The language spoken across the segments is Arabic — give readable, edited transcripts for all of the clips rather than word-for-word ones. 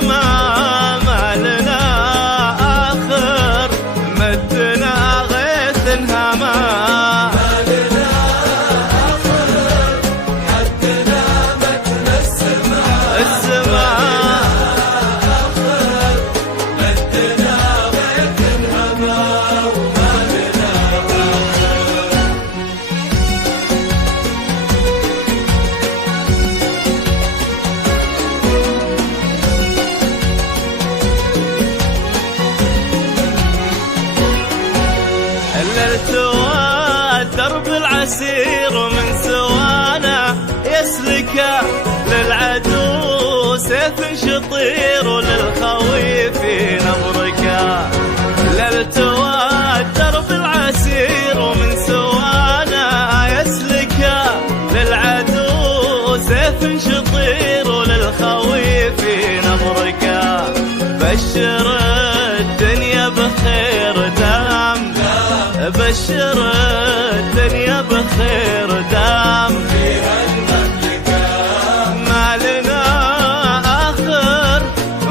السماء ما لنا آخر، مدنا غيث الهما ما لنا آخر، حدنا مدنا السماء آخر، مدنا غيث الهما وما لنا التوى درب العسير ومن سوانا يسلك، للعدو سيف شطير وللخويف نبركا. للتوى درب العسير ومن سوانا يسلك، للعدو سيف شطير وللخويف نبركا. بشر الدنيا بخير دام، بشر الدنيا بخير دام فيها المملكة ما لنا آخر،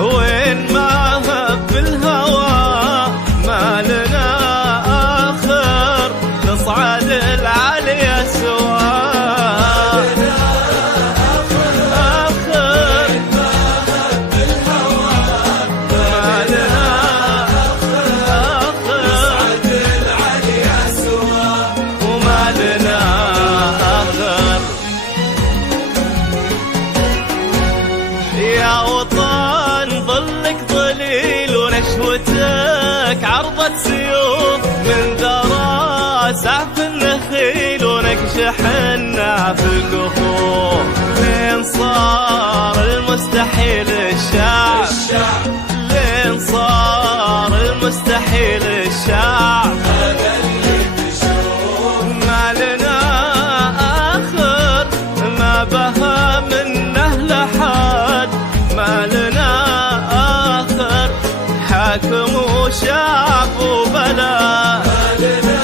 وين ما هب الهوى ما لنا آخر، نصعد العالية سوا ما لنا آخر، وين ما هب الهوى ما لنا آخر، نصعد العالية سوا وما لنا آخر. يا وطن ظلك ظليل ونشوتك عرضة سيوف، من ذرى سعف النخيل ونكش حنا في الكفوف. لين صار المستحيل الشعب، لين صار المستحيل الشعب، هذا اللي تشوف ما لنا آخر، ما بها منه لحد ما لنا آخر، حاكم وشعب وبلا ما لنا